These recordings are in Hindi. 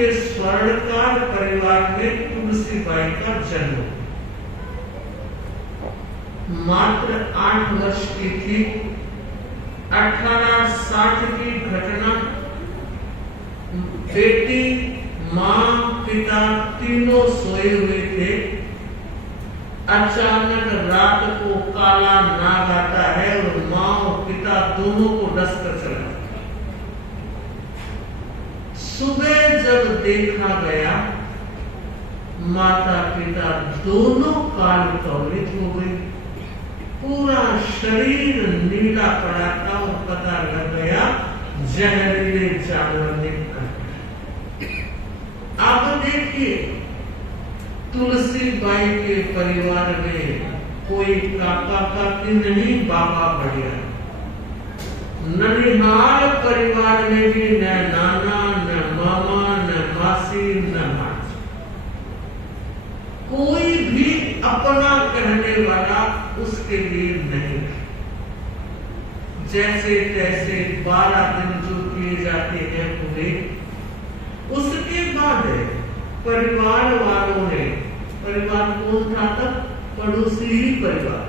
के स्वर्णकार परिवार में तुलसीबाई का जन्म। मात्र 8 वर्ष की थी। 1860 की घटना। बेटी, माँ, पिता तीनों सोए हुए थे। अचानक रात को काला नाग आता है और माँ और पिता दोनों को डसकर चला। सुबह जब देखा गया, माता पिता दोनों काल कवलित हो गए। पूरा शरीर नीला पड़ा था और पता लग गया जहरीले जानवर ने खाया। अब देखिए, तुलसीबाई के परिवार में कोई काका काकी नहीं, बाबा बढ़िया। ननिहाल परिवार में भी न नाना, न मामा, न मासी, न मासी, कोई भी अपना कहने वाला उसके लिए नहीं। जैसे तैसे 12 दिन जो किए जाते हैं पूरे, उसके बाद परिवार वालों ने, परिवार कौन था तब? पड़ोसी ही परिवार।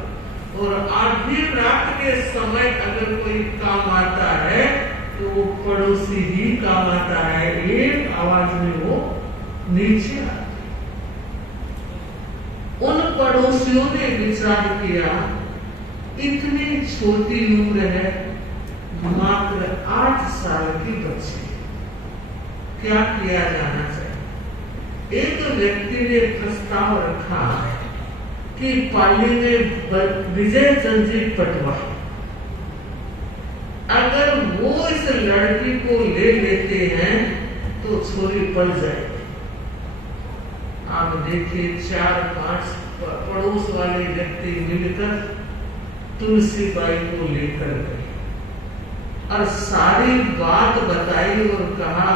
और आधी रात के समय अगर कोई काम आता है तो वो पड़ोसी ही काम आता है। एक आवाज में वो नीचे आता। उन पड़ोसियों ने विचार किया, इतनी छोटी उम्र है, मात्र 8 साल की बच्ची, क्या किया जाना चाहिए? एक व्यक्ति ने प्रस्ताव रखा कि पाली में विजय चंद जी पटवा, अगर वो इस लड़की को ले लेते हैं तो छोरी पड़ जाएगी। आप देखिए, 4-5 पड़ोस वाले व्यक्ति मिलकर तुलसीबाई को लेकर गए और सारी बात बताई और कहा,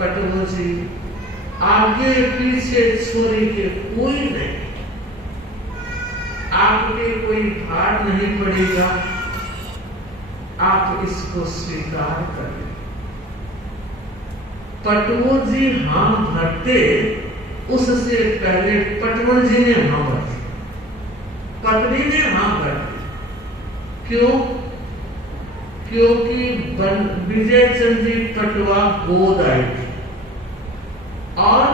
पटवा जी, आगे पीछे छोरी के कोई नहीं, आपके कोई भार नहीं पड़ेगा, आप इसको स्वीकार करें। पटवन जी हाँ भरते, उससे पहले पटवन जी ने हाँ भरती, पत्नी ने हाँ भरती। क्यों? क्योंकि विजय चंद जी पटवा गोद आई थी और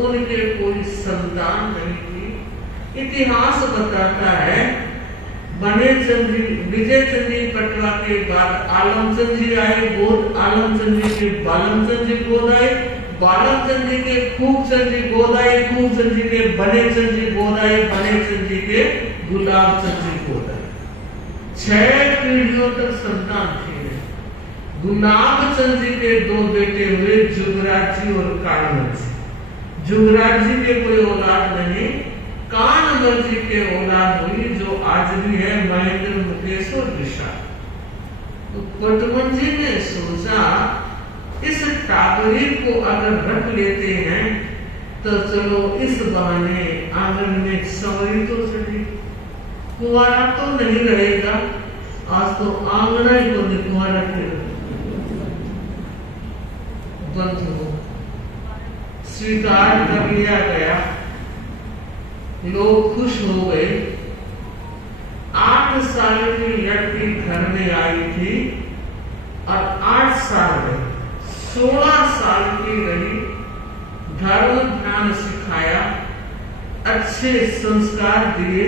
उनके कोई संतान नहीं थी। इतिहास बताता है, विजय चंद जी पटवा के बाद आलमचंद जी आए गोद, आलमचंद जी के बालमचंद जी गोद आए, बालमचंद जी के खूबचंद जी गोद आए, खूबचंद जी के बनेचंद जी गोद आए, बनेचंद जी के गुलाबचंद जी गोद आए। 6 पीढ़ियों तक संतान थे। गुलाबचंद जी के 2 बेटे हुए, जुगराज जी और कानमल जी। जुगराज जी के कोई औलाद नहीं, कानमल जी के औलाद हुई, जो आज भी है महेंद्र, मुकेश और विशाल। तो पटवन जी ने सोचा, इस टाबरी को अगर रख लेते हैं तो चलो इस बहाने आंगन में सवरी तो चढ़ी, कुंवारा तो नहीं रहेगा। आज तो आंगना ही तो नहीं, कुंवारा बंद हो। स्वीकार कर लिया गया, लोग खुश हो गए। 8 साल की लड़की घर में आई थी और 8 साल में 16 साल की रही। धर्म ध्यान सिखाया, अच्छे संस्कार दिए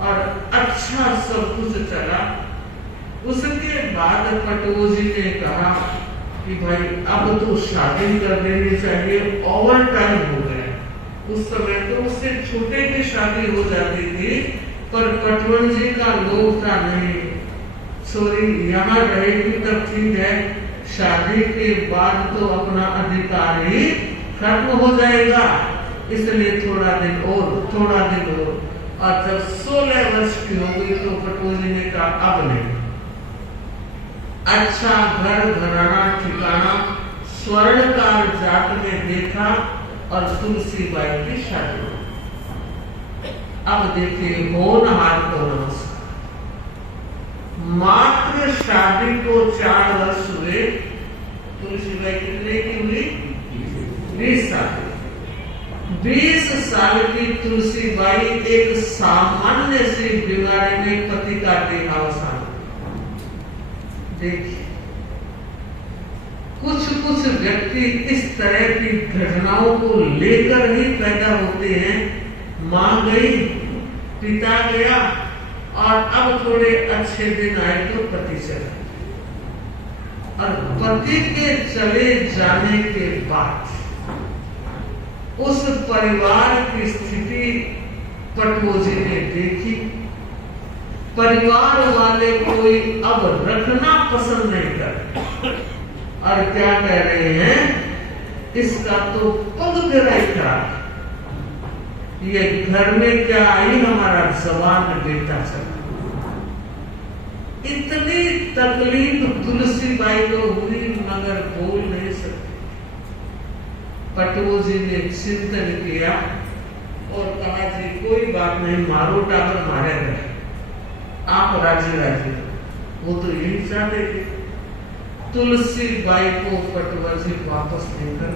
और अच्छा सब कुछ चला। उसके बाद पटोजी ने कहा कि भाई अब तो शादी कर देनी चाहिए, ओवर टाइम हो गया। उस समय तो उससे छोटे की शादी हो जाती थी, पर पटवन जी का लोभ था नहीं, छोरी यहाँ रहेगी तब ठीक है, शादी के बाद तो अपना अधिकार ही खत्म हो जाएगा, इसलिए थोड़ा दिन और। और जब 16 वर्ष की हो गई तो पटोजी ने कहा अब नहीं, अच्छा घर घराना ठिकाना स्वर्णकार जात में देखा और तुलसीबाई की शादी हुई। अब देखिए, होनहार को नमस्कार। मात्र शादी को 4 वर्ष हुए, तुलसीबाई कितने की हुई? 20 साल 20 साल की तुलसीबाई एक सामान्य सी बीमारी में पति का देहावसान। देखिए, कुछ व्यक्ति इस तरह की घटनाओं को लेकर ही पैदा होते हैं। मां गई, पिता गया, और अब थोड़े अच्छे दिन आए तो पति चला। और पति के चले जाने के बाद उस परिवार की स्थिति पटवोजी ने देखी। परिवार वाले कोई अब रखना पसंद नहीं कर, और क्या कह रहे हैं, इसका तो पग तेरा ही खराब, ये घर में क्या आई, हमारा जबान बेटा चला। इतनी तकलीफ तुलसीबाई को हुई, मगर बोल नहीं सकती। पटवोजी ने चिंतन किया और कहा, जी कोई बात नहीं, मारो टावर मारे रहे, आप राजी राजी, वो तो यही चाहते थे। तुलसीबाई को पटवोजी वापस लेकर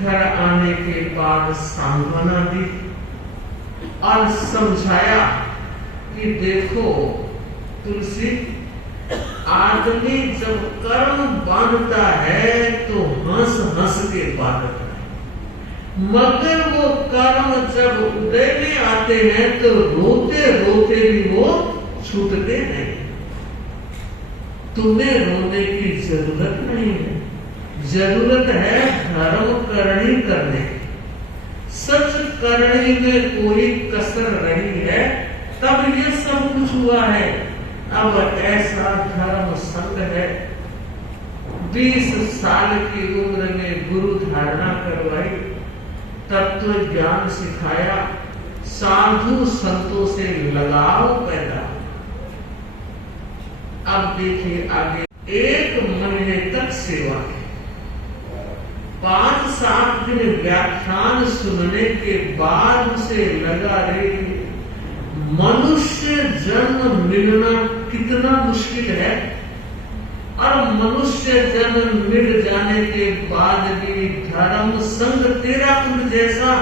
घर आने के बाद सांत्वना दी और समझाया कि देखो तुलसी, आदमी जब कर्म बांधता है तो हंस हंस के बांधता है, मगर वो कर्म जब उदय में आते हैं तो रोते रोते भी वो छूटते नहीं। तुम्हें रोने की जरूरत नहीं है, जरूरत है धर्म करनी करने। सच करनी में कोई कसर रही है, तब ये सब कुछ हुआ है। अब ऐसा धर्म संग है। 20 साल की उम्र में गुरु धारणा करवाई, तत्व ज्ञान सिखाया, साधु संतों से लगाव पैदा। अब देखिए आगे, 1 महीने तक सेवा की, 5-7 दिन व्याख्यान सुनने के बाद उसे लगा रही मनुष्य जन्म मिलना कितना मुश्किल है, और मनुष्य जन्म मिल जाने के बाद भी धर्म संग तेरा कुंड जैसा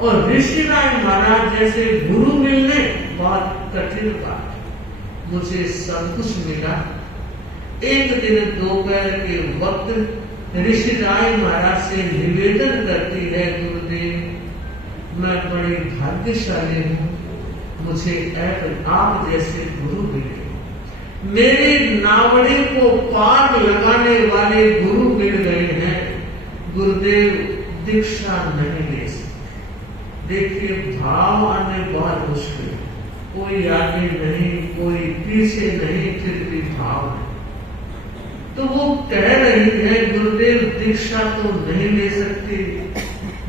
और ऋषिराय महाराज जैसे गुरु मिलने बहुत कठिन बात। मुझे सब कुछ मिला। एक दिन दोपहर के वक्त ऋषिराय महाराज से निवेदन करती है, गुरुदेव मैं बड़ी भाग्यशाली हूँ, मुझे आप जैसे गुरु मिले। मेरे नावड़े को पार लगाने वाले गुरु मिल गए हैं। गुरुदेव दीक्षा नहीं ले सकते। देखिए भाव आने बहुत मुश्किल, कोई आगे नहीं, कोई पीछे नहीं, फिर भी भाव नहीं। तो वो कह रही है, गुरुदेव दीक्षा तो नहीं ले सकती,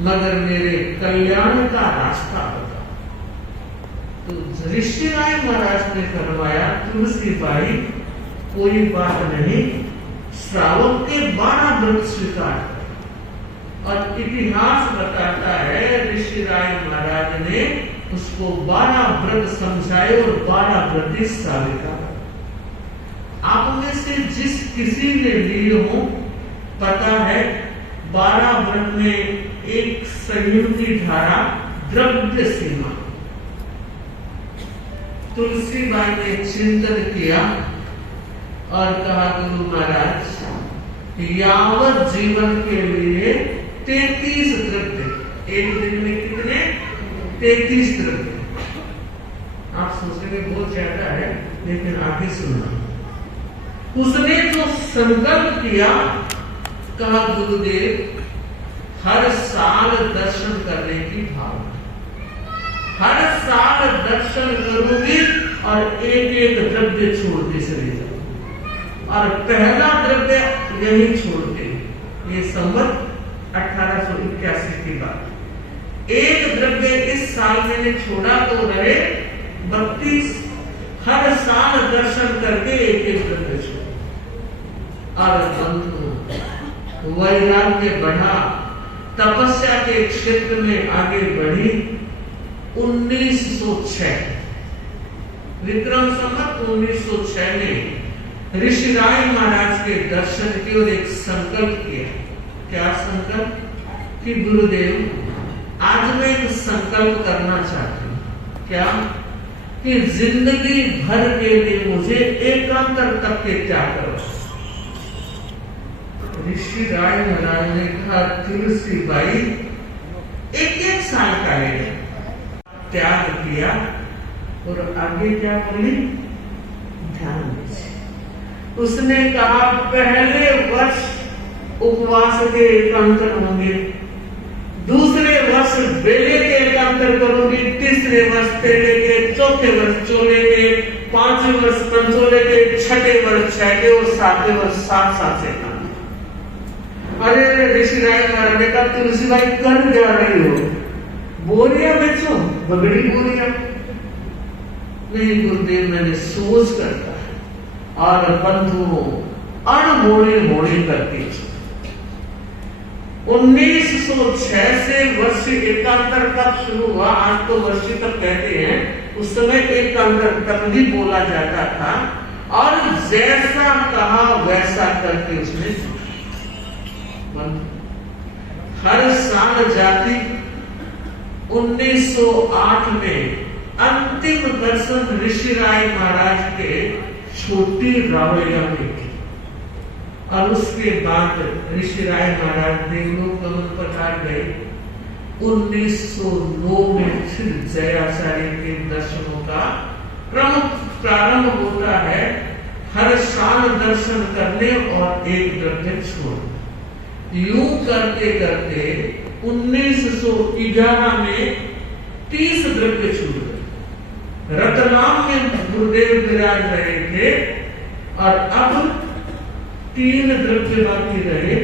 मगर मेरे कल्याण का रास्ता बता। तो ऋषिराय महाराज ने फरमाया, तुलसीबाई कोई बात नहीं, श्रावक के 12 व्रत स्वीकार कर। और इतिहास बताता है ऋषिराय महाराज ने उसको 12 व्रत समझाए और 12 व्रत साबिता। आप में से जिस किसी ने लिए हो पता है, 12 व्रत में एक संयम की धारा, द्रव्य सीमा। तुलसीबाई ने चिंतन किया और कहा, गुरु महाराज यावत जीवन के लिए 33 द्रव्य, एक दिन में कितने? 33 द्रव्य। आप सोचेंगे बहुत ज्यादा है, लेकिन आगे सुनना। उसने जो संकल्प किया, कहा गुरुदेव हर साल दर्शन करने की भावना, हर साल दर्शन करूंगी और एक द्रव्य छोड़ते चले जाऊं, और पहला द्रव्य यही छोड़ते। ये संवत 1881 की बात। एक द्रव्य इस साल मैंने छोड़ा तो रहे 32, हर साल दर्शन करके एक द्रव्य छोड़ा। और बंधु वैराग्य बढ़ा, तपस्या के क्षेत्र में आगे बढ़ी। 1906 विक्रम संवत 1906 में ऋषिराय महाराज के दर्शन की और एक संकल्प किया। क्या संकल्प? कि गुरुदेव आज मैं एक संकल्प करना चाहती हूँ। क्या? कि जिंदगी भर के लिए मुझे एकांतर तक के त्याग करो। ऋषि राय महाराज ने कहा तुलसी बाई एक साल का है त्याग किया और आगे क्या बोली? ध्यान दीजिए। उसने कहा पहले वर्ष उपवास के एकांतर होंगे, दूसरे वर्ष बेले के एकांतर करूंगी, तीसरे वर्ष तेले के, चौथे वर्ष चोले के, पांचवें वर्ष पंचोले के, छठे वर्ष छैले और सातवें वर्ष सात से एकांतर। अरे ऋषि राय महाराज ने कहा तुलसी भाई कर क्या रही हो? बोरिया बेचो, बगड़ी बोरिया। नहीं गुरुदेव मैंने सोच करता है और बंधुओं अणमोड़े मोड़े करती 1906 से वर्ष एकांतर कब शुरू हुआ? आज तो वर्षी तक कहते हैं, उस समय एकांतर तक भी बोला जाता था और जैसा कहा वैसा करके उसने हर साल जाति 1908 में अंतिम दर्शन ऋषि राय महाराज के छोटी रावलिया में की और उसके बाद ऋषि राय महाराज देवलोक गमन पधार गए। 1909 में फिर जयाचार्य के दर्शनों का प्रमुख प्रारंभ होता है। हर साल दर्शन करने और एक द्रव्य छोड़ना। यूं करते करते 1911 में 30 द्रव्य छूट गए। रतलाम में गुरुदेव विराज रहे थे और अब 3 द्रव्य बाकी रहे।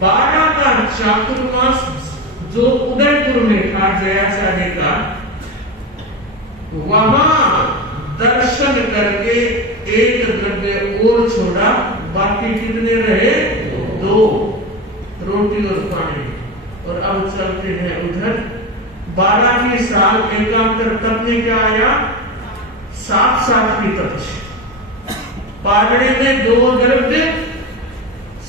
12 का चातुर्मास जो उदयपुर में था जयाचार्य का, वहां दर्शन करके एक द्रव्य और छोड़ा। बाकी कितने रहे? 2, रोटी और पानी। और अब चलते हैं उधर 12 साल एकांतर तक में क्या आया? 7 की तपस्या। पागड़े में 2 द्रव्य,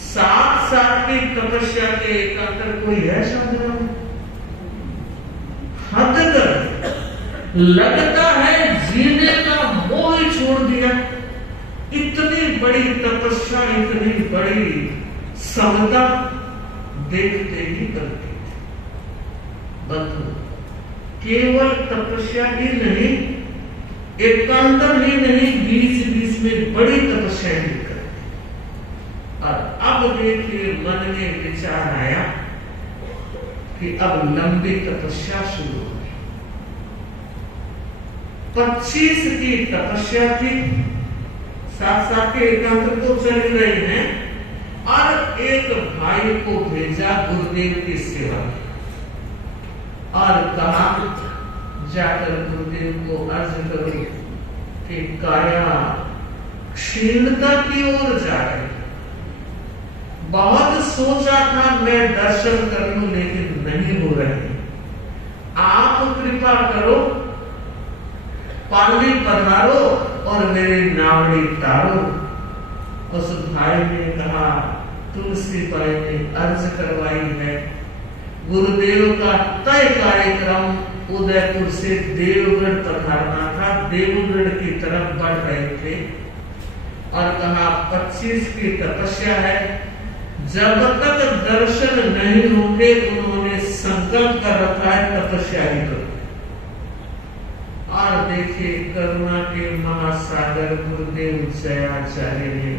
7 की तपस्या के एकांतर कोई है शब्द में? हद कर लगता है जीने का मोह ही छोड़ दिया। इतनी बड़ी तपस्या, इतनी बड़ी समता देखते ही करते थे। बंधु केवल तपस्या ही नहीं, एकांतर ही नहीं, बीच बीच में बड़ी तपस्या भी करते। और अब देखिए मन में विचार आया कि अब लंबी तपस्या शुरू होगी। 25 की तपस्या थी, 7 के एकांतर तो चल रहे हैं। और एक भाई को भेजा गुरुदेव की सेवा और कहा जाकर गुरुदेव को अर्ज करो कि काया क्षीणता की ओर जा रही। बहुत सोचा था मैं दर्शन कर लूं लेकिन नहीं हो रही। आप कृपा करो, पानी पधारो और मेरी नावड़ी तारो। उस भाई ने कहा तुलसी बाई ने अर्ज करवाई है। गुरुदेव का तय कार्यक्रम उदयपुर से देवगढ़ पधारना था। देवगढ़ की तरफ बढ़ रहे थे और कहा 25 की तपस्या है, जब तक दर्शन नहीं होंगे उन्होंने संकल्प कर रखा है तपस्या ही करो। और देखिए करुणा के महासागर गुरुदेव जयाचार्य ने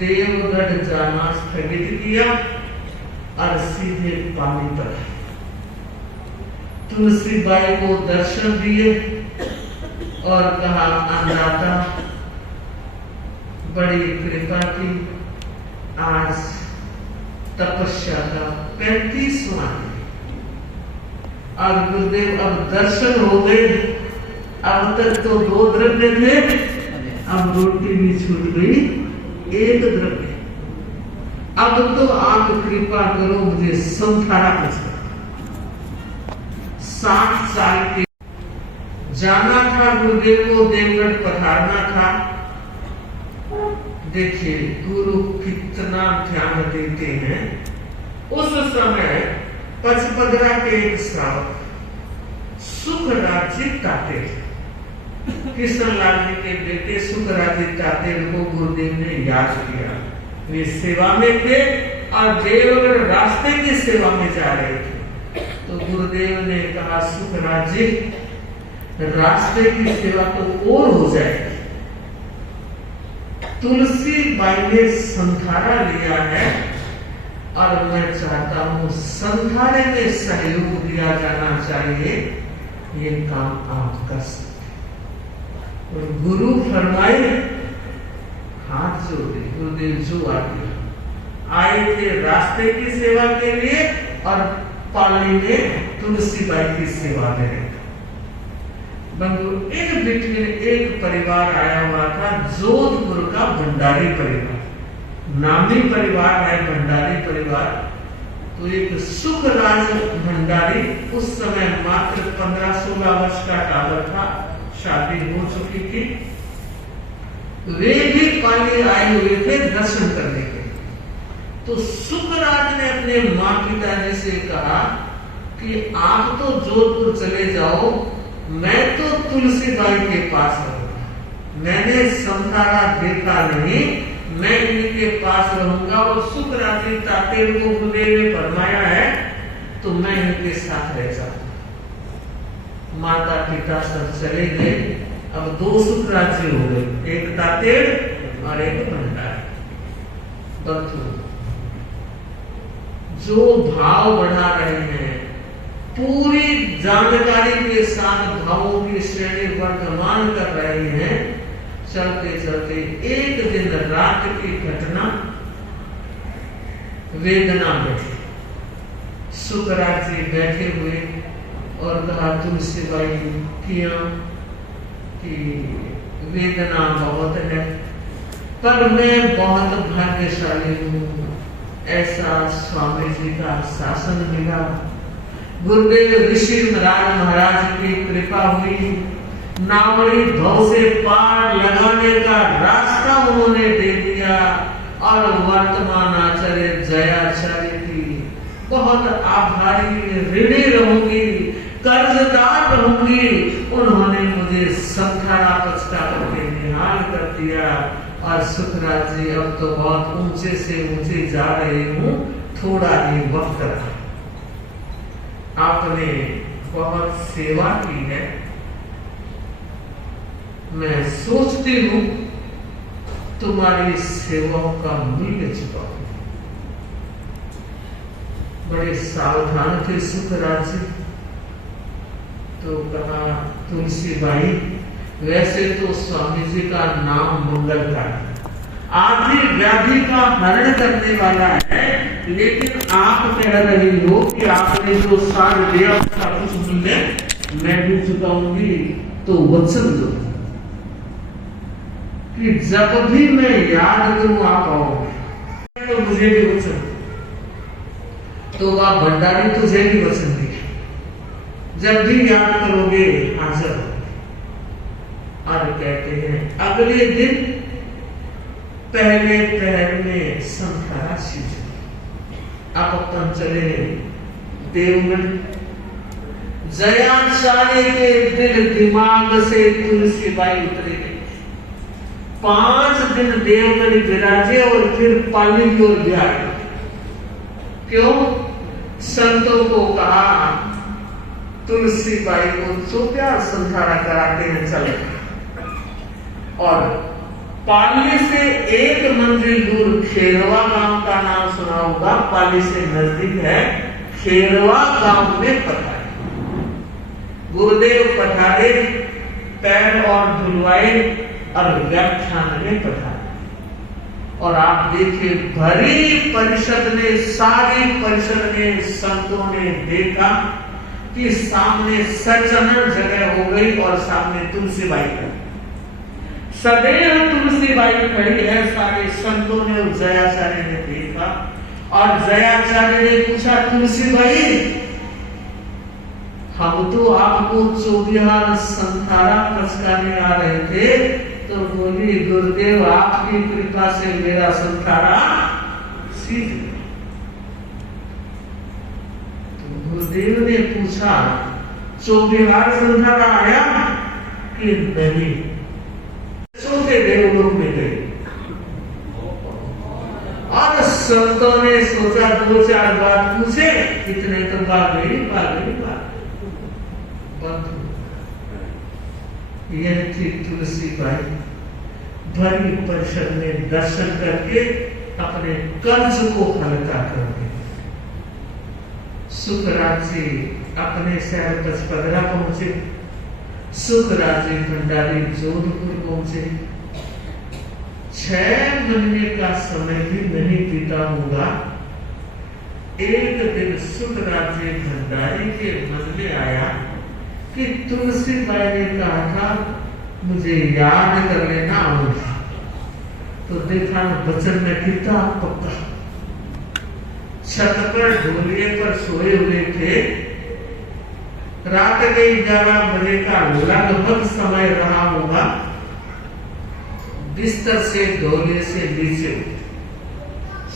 देवगढ़ जाना स्थगित किया और सीधे पानी पर तुलसी बाई को दर्शन दिए और कहा अन्नदाता बड़ी कृपा की, आज तपस्या का 35वां और गुरुदेव अब दर्शन हो गए। अब तक तो 2 द्रव्य थे, अब रोटी भी छूट गई, 1 द्रव्य। अब तो आप कृपा करो मुझे संथारा कर। 60 साल के जाना था गुरुदेव को, देवगढ़ पधारना था। देखिए गुरु कितना ध्यान देते हैं। उस समय पचपदरा के एक श्रावक सुख राज्य ताते कृष्णलाल जी के बेटे सुख राज्य ताते को गुरुदेव ने याद किया। वे सेवा में थे और देवगढ़ रास्ते की सेवा में जा रहे थे। तो गुरुदेव ने कहा सुख राज्य रास्ते की सेवा तो और हो जाएगी। तुलसी बाई ने संधारा लिया है और मैं चाहता हूं संधारे में सहयोग दिया जाना चाहिए, ये काम आप कर सकते। और गुरु फरमाए हाथ जोड़े। गुरुदेव जो आए थे रास्ते की सेवा के लिए और पाली में तुलसी बाई की सेवा में रहे। बंधु इन बिटवीन एक परिवार आया हुआ था, जोधपुर का भंडारी परिवार, नामी परिवार है भंडारी परिवार। तो एक सुखराज भंडारी उस समय मात्र 15-16 वर्ष का टावर था, शादी हो चुकी थी। वे भी पाली आए हुए थे दर्शन करने के। तो सुखराज ने अपने माँ पिताजी से कहा कि आप तो जोधपुर चले जाओ, मैं तो तुलसी बाई के पास रहूंगा। मैंने संधारा देखा नहीं, मैं इनके पास रहूंगा और सुख रात्रि तातेर को गुरुदेव ने फरमाया है तो मैं इनके साथ रह जाऊंगा। माता पिता सब चले गए। अब 2 सुख राज्य हो गए, एक तातेर और एक भंडारी। बंधु जो भाव बढ़ा रहे हैं, पूरी जानकारी के साथ भावों की श्रेणी वर्तमान कर रहे हैं, चलते चलते एक दिन रात की घटना वेदना में सुखराज जी बैठे हुए और कहा तुलसी बाई किया कि वेदना बहुत है, पर मैं बहुत भाग्यशाली हूँ, ऐसा स्वामी जी का शासन मिला, गुरुदेव ऋषि महाराज की कृपा हुई, नावड़ी भव से पार लगाने का रास्ता उन्होंने दे दिया और वर्तमान आचार्य जयाचार्य की बहुत आभारी ऋणी रहूंगी, कर्जदार रहूंगी। उन्होंने मुझे संखारा पचका करके निहाल कर दिया और सुखराज जी अब तो बहुत ऊंचे से ऊंचे जा रहे हूँ, थोड़ा ही वक्त रहा। आपने बहुत सेवा की है, मैं सोचती हूँ तुम्हारी सेवाओं का मूल्य चुकाऊं। बड़े सावधान थे सुखराज जी। तो कहा तुलसी बाई वैसे तो स्वामी जी का नाम मंगलकारी, आदि व्याधि का हरण करने वाला है, लेकिन आप कह रही हो कि आपने जो सार दिया उसका कुछ मूल्य मैं भी चुकाऊंगी। तो वचन दो कि जब भी मैं याद करूं आप आओगे, तो मुझे भी वचन। तो वह भंडारी तुझे भी वचन दिया, जब भी याद करोगे हाजिर हो। और कहते हैं अगले दिन पहले पहर में संधारा शिव आप अपन चले देवगढ़। जयाचार्य के दिल दिमाग से तुलसी बाई उतरे। 5 दिन देवगढ़ विराजे और फिर पाली की ओर गया। क्यों? संतों को कहा तुलसी बाई को तो प्यार संधारा कराते हैं, चले। और पाली से 1 मंजिल दूर खेरवा गांव का नाम सुना होगा, पाली से नजदीक है, खेरवा गांव में पधारे। गुरुदेव पधारे, पैर और धुलवाए और व्याख्यान में पधारे। और आप देखिए भरी परिषद ने, सारी परिषद ने, संतों ने देखा कि सामने सचनन जगह हो गई और सामने तुलसी बाई खड़ी। सदैव तुलसी बाई खड़ी है। सारे संतों ने और जयाचार्य ने देखा और जयाचार्य ने पूछा तुलसी बाई हम तो आपको चौबिहार संथारा पचकाने आ रहे थे, तो बोली गुरुदेव आपकी कृपा से मेरा संसारा सीख गया। तो गुरुदेव ने पूछा चौबिहार संसारा आया कि नहीं? सोते देवलोक में गए। और संतों ने सोचा, दो चार बात पूछे, इतने तो बात गई। यह थी तुलसी बाई, भरी परिषद में दर्शन करके अपने कर्ज को हल्का कर दिया। सुखराज जी अपने शहर पचपदरा पहुंचे। सुखराज जी भंडारी जोधपुर पहुंचे। 6 महीने का समय भी नहीं बीता होगा, एक दिन सुखराज जी भंडारी के मन में आया कि तुलसी बाई ने कहा था मुझे याद कर लेना आऊंगा। तो देखा वचन में कितना पक्का। छत पर ढोलिए पर सोए हुए थे। रात के 11 बजे का लगभग समय रहा होगा। बिस्तर से ढोलिए से नीचे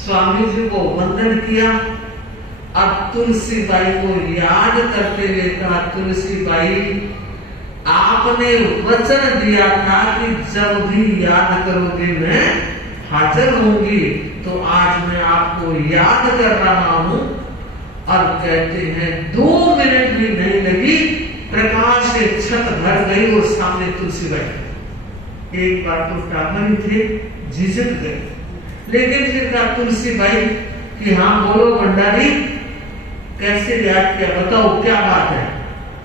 स्वामी जी को वंदन किया। अब तुलसी बाई को याद करते हुए कहा, तुलसी बाई आपने वचन दिया था कि जब भी याद करोगे मैं हाजिर होंगी, तो आज मैं आपको याद कर रहा हूं। और कहते हैं 2 मिनट भी नहीं लगी, प्रकाश से छत भर गई और सामने तुलसी बाई। एक बार तो टामन थे, झिझक गए, लेकिन फिर कहा तुलसी बाई कि हाँ बोलो भंडारी, कैसे याद किया, बताओ क्या बात है?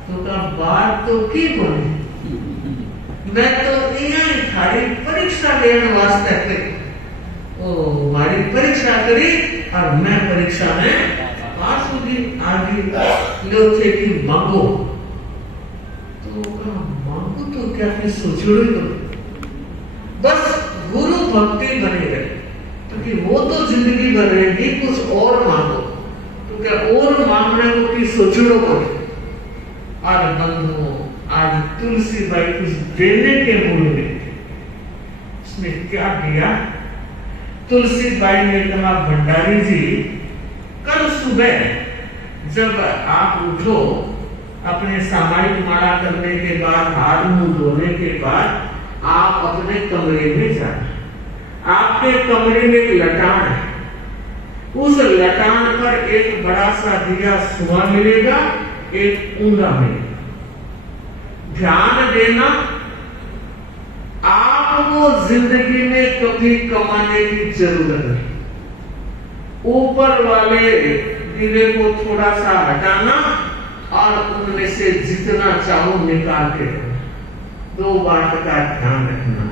तो कहा बात तो की बोली, मैं तो यहाँ थारी परीक्षा लेने वास्ते थे। ओ हमारी परीक्षा करी और मैं परीक्षा में पास होगी। आगे लो थे कि मांगो। तो कहा मांगो तो क्या फिर सोचो ही बस गुरु भक्ति बने रहे, क्योंकि वो तो जिंदगी भर रहेगी, कुछ और मांगो। तो क्या और मांगने को कि सोचो को। और बंधुओं आज तुलसी बाई कुछ देने के मूड में थे। उसने क्या दिया? तुलसी बाई ने कहा भंडारी जी, कल सुबह जब आप उठो, अपने सामायिक माला करने के बाद, हाथ मुंह धोने के बाद आप अपने कमरे में जाना। आपके कमरे में एक लटान है, उस लटान पर एक बड़ा सा दिया सुहा मिलेगा, एक ऊंधा मिलेगा। ध्यान देना, आपको जिंदगी में कभी कमाने की जरूरत नहीं। ऊपर वाले दिए को थोड़ा सा हटाना और उनमें से जितना चाहो निकाल के। 2 बात का ध्यान रखना,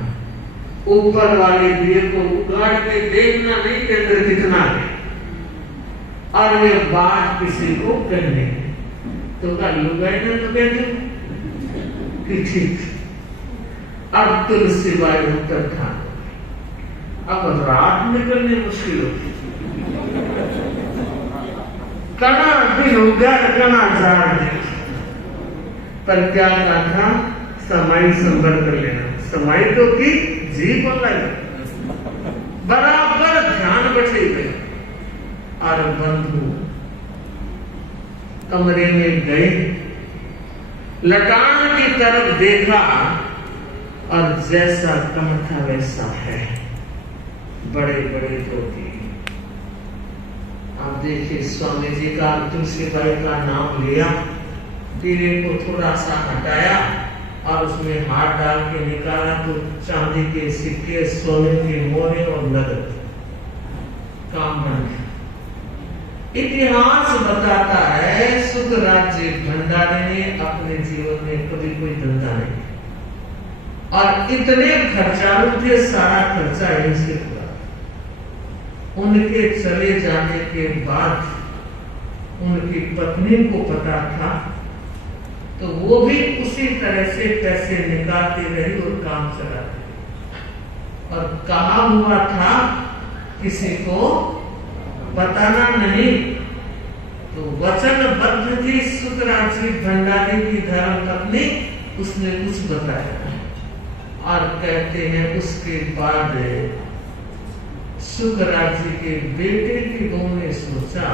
ऊपर वाले दिए को उगाड़ के देखना नहीं के अंदर कितना है, और ये बात किसी को कहने तो का लुगाई ने तो कह दो कि ठीक। अब तुलसी बाई उत्तर था, अब रात निकलनी मुश्किल होती, कना दिन उगाड़ कना जाड़ दे। पर क्या कहा था? समय संभल कर लेना। समय तो की जी बोला बराबर ध्यान बैठे गए। और बंधु कमरे में गए, लटान की तरफ देखा और जैसा कहा था वैसा है, बड़े बड़े धोती। आप देखिए स्वामी जी का तुलसी बाई का नाम लिया, दीवे को थोड़ा सा हटाया और उसमें हाथ डाल के निकाला तो चांदी के सिक्के, सोने के मोहरे और नगद काम बन गया। इतिहास बताता है सुखराज जी भंडारी ने अपने जीवन में कभी कोई धंधा नहीं, और इतने खर्चालू थे, सारा खर्चा इनसे हुआ। उनके चले जाने के बाद उनकी पत्नी को पता था, तो वो भी उसी तरह से पैसे निकालती रही और काम चलाती। और कहा हुआ था किसी को बताना नहीं, तो वचनबद्ध थी सुखराज जी भंडारी की धर्म पत्नी, उसने कुछ बताया। और कहते हैं उसके बाद सुखराज जी के बेटे की बहू ने सोचा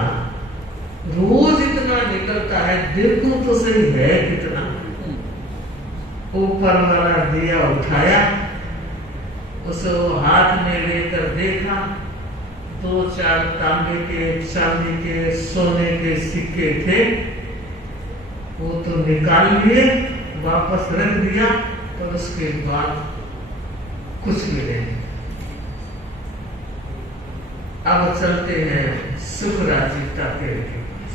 रोज इतना निकलता है, देखूं तो सही है कितना। ऊपर वाला दिया उठाया, उसे हाथ में लेकर देखा, 2-4 तांबे के, चांदी के, सोने के सिक्के थे, वो तो निकाल लिए, वापस रख दिया। पर उसके बाद कुछ मिले नहीं। अब चलते हैं सुखराज जी तातेड़ के पास।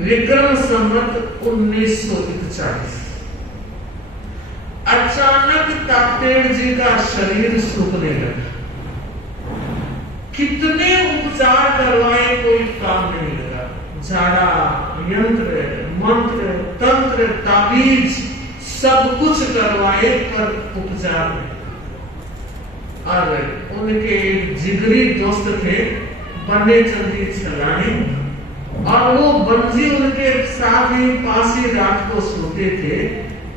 विक्रम संवत 1941 अचानक तातेड़ जी का शरीर सूखने लगा। कितने उपचार करवाए, कोई काम नहीं लगा। झाड़ा, यंत्र, मंत्र, तंत्र, ताबीज सब कुछ करवाए पर उपचार नहीं। और उनके जिगरी दोस्त थे बन्ने चंदी छलानी, और वो बंजी उनके साथ ही पास ही रात को सोते थे।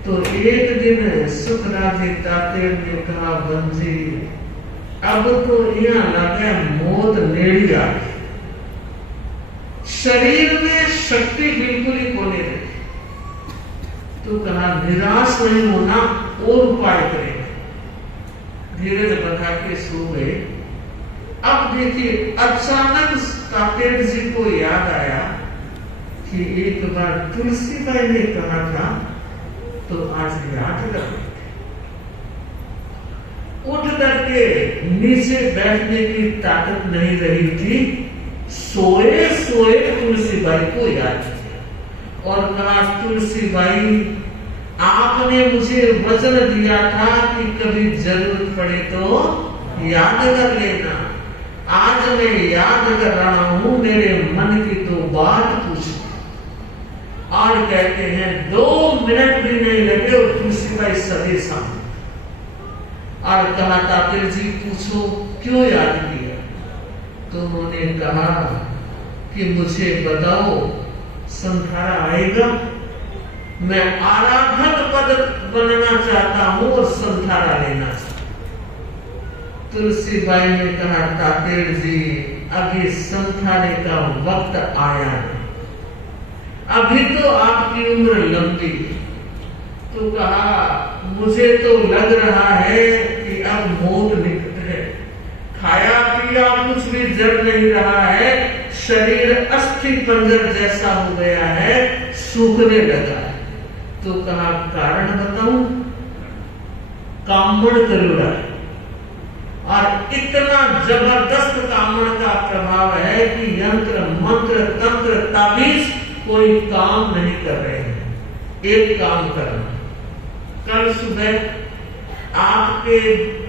तो एक दिन सुखराज जी तातेड़ ने कहा, बंजी अब तो यहाँ लगे मौत नेड़ी आ गई, शरीर में शक्ति बिल्कुल ही खोने रही। तो कहा निराश नहीं होना, और उपाय करेंगे। धीरज बता के सो गए। अब देखिए अचानक तातेड़ जी को याद आया कि एक बार तुलसीबाई ने कहा था, तो आज याद कर। उठ करके नीचे बैठने की ताकत नहीं रही थी, सोए सोए तुलसीबाई को याद किया और कहा, तुलसीबाई आपने मुझे वचन दिया था कि कभी जरूरत पड़े तो याद कर लेना। आज मैं याद कर रहा हूं, मेरे मन की तो बात पूछो। और कहते हैं 2 मिनट भी नहीं लगे और तुलसीबाई सभी सामने। और कहा, तातेड़ जी पूछो क्यों याद किया? तो उन्होंने कहा कि मुझे बताओ संथारा आएगा, मैं आराधक पद बनना चाहता हूं और संथारा लेना चाहता हूं। तुलसीबाई ने कहा, तातेड़ जी अभी संथारे का वक्त आया नहीं, अभी तो आपकी उम्र लंबी है। तो कहा, मुझे तो लग रहा है कि अब मौत निकट है, खाया पिया कुछ भी जर नहीं रहा है, शरीर अस्थि पंजर जैसा हो गया है, सूखने लगा है। तो कहा, कारण बताऊं? कामण करुणा, और इतना जबरदस्त कामण का प्रभाव है कि यंत्र मंत्र तंत्र ताबीज कोई काम नहीं कर रहे हैं। एक काम करना, कल सुबह आपके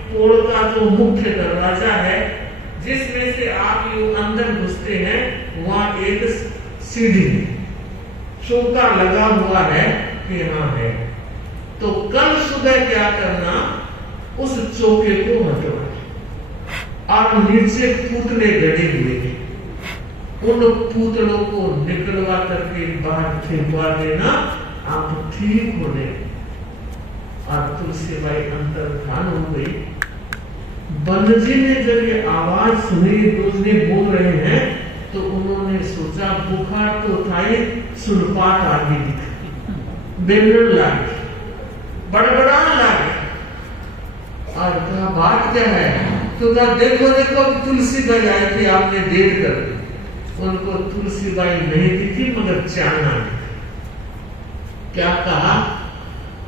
पोड़ का जो मुख्य दरवाजा है, जिसमें से आप यूं अंदर घुसते हैं, वहां एक सीढ़ी चौका लगा हुआ है कि यहाँ है। तो कल सुबह क्या करना, उस चौके को हटवाना और नीचे पुतले गड़े हुए हैं, उन पुतलों को निकलवा करके बाहर फेंकवा देना, आप ठीक होने। और तुलसीबाई अंतर ध्यान हो गई। बंजी ने जब ये आवाज सुनी, दूसरे बोल रहे हैं, तो उन्होंने सोचा बुखार तो था ही, सुनपात आगे दिखा, बेलन लागे, बड़बड़ा लागे। और कहा, बात क्या है? तो कहा, देखो देखो तुलसीबाई आई थी, आपने देर कर दी। उनको तुलसीबाई नहीं दिखी मगर चाना दिखा। क्या कहा?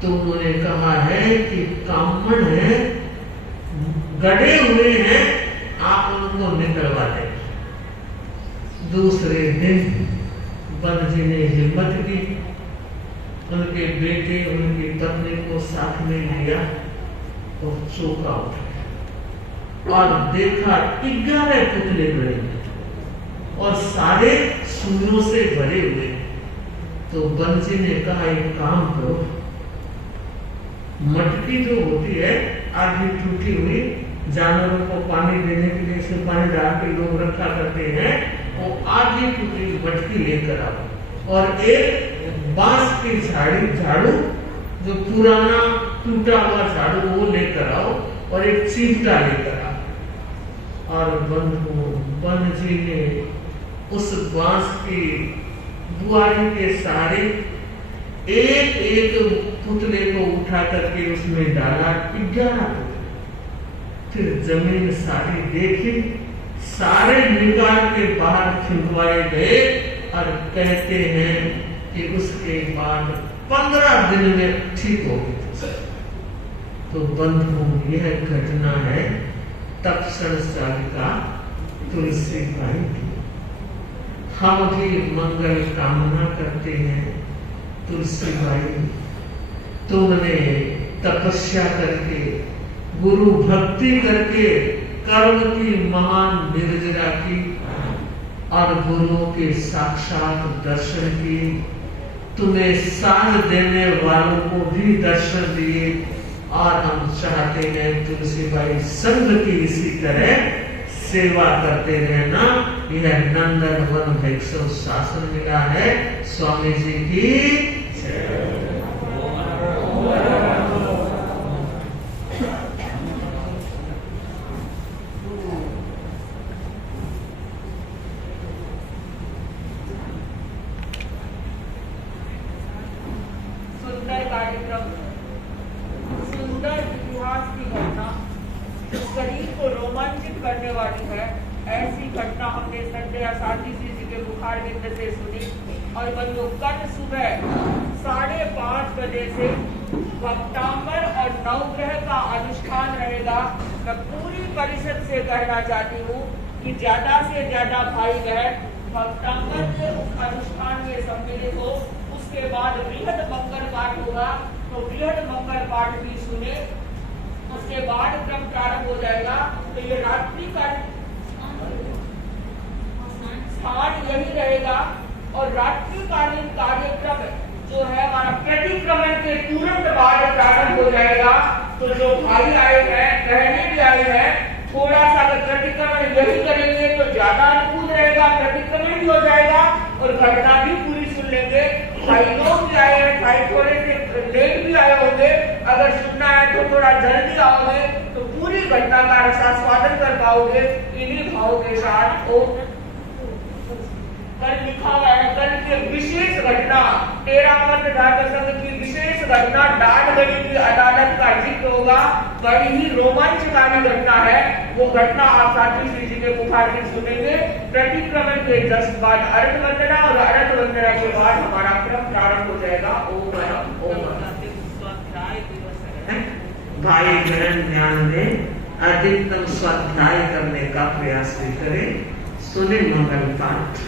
तो उन्होंने कहा है कि कामण है, गड़े हुए हैं, आप उनको निकलवा दें। दूसरे दिन बंजी ने हिम्मत की, उनके बेटे उनकी पत्नी को साथ में लिया और चौका उठाया और देखा 11 पुतले बड़े और सारे सूर्यों से भरे हुए। तो बंजी ने कहा, एक काम करो, मटकी जो होती है आधी टूटी हुई, जानवरों को पानी देने के लिए इसमें पानी डाल के लोग रखा करते हैं, वो आधी टूटी मटकी लेकर आओ और एक बांस की झाड़ू जो पुराना टूटा हुआ झाड़ू वो लेकर आओ और एक चिमटा लेकर आओ। और बन जी ने उस बांस की बुआरी के सहारे एक एक पुतले को उठा करके उसमें डाला, 11 पुतले। फिर जमीन सारी देखी, सारे निकाल के बाहर खिंचवाए गए और कहते हैं कि उसके बाद 15 दिन में ठीक हो गए। तो बंधुओं, यह घटना है तक्षण का तुलसीबाई की। हम भी मंगल कामना करते हैं। तुलसीबाई, तुमने तपस्या करके, गुरु भक्ति करके, कर्म की महान निर्जरा की और गुरुओं के साक्षात दर्शन किए। तुम्हें साथ देने वालों को भी दर्शन दिए। और हम चाहते हैं तुलसीबाई संघ की इसी तरह सेवा करते रहना। यह नंदन वन वैष्णव शासन मिला है। स्वामी जी की सुंदर कार्यक्रम, सुंदर इतिहास की घटना जो शरीर को रोमांचित करने वाली है। ऐसी घटना हमने संजय आसादी जी के बुखार बिंद से सुनी। और बंधु, कल सुबह 5:30 बजे से भक्तांबर और नवग्रह का अनुष्ठान रहेगा। मैं पूरी परिषद से कहना चाहती हूँ कि ज्यादा से ज्यादा भाई बहन भक्तांबर के उस अनुष्ठान में सम्मिलित हो। उसके बाद बृहद मंगल पाठ होगा, तो बृहद मंगल पाठ भी सुने। उसके बाद क्रम प्रारंभ हो जाएगा। तो ये रात्रि का स्थान यही रहेगा। और रात्रिकालीन कार्यक्रम जो है हमारा प्रतिक्रमण के तुरंत बाद प्रारंभ हो जाएगा। तो जो भाई आए हैं, बहनें भी आए हैं, थोड़ा सा अगर प्रतिक्रमण यही करेंगे तो ज्यादा अनुकूल रहेगा। प्रतिक्रमण भी हो जाएगा और घटना भी पूरी सुन लेंगे। भाई लोग भी आए हैं, भाई थोड़े से लेट भी आए होंगे। अगर सुनना है तो थोड़ा जल्दी आओगे तो पूरी घटना का रसास्वादन कर पाओगे। इन्हीं भावों के साथ कल लिखा हुआ है, कल की विशेष घटना 13 मध्य धार्मिक संघ की विशेष घटना डालगढ़ी की अदालत का जिक्र होगा। बड़ी ही रोमांचकारी घटना है। वो घटना आप साथी श्री जी के मुखार में सुनेंगे। प्रतिक्रमण के जस्ट बाद अर्घ वंदना और अर्घ वंदना के बाद हमारा क्रम प्रारंभ हो जाएगा। ओम ओम। भाई बहन ध्यान दें, अधिकतम स्वाध्याय करने का प्रयास भी करें। सुने मंगल पाठ।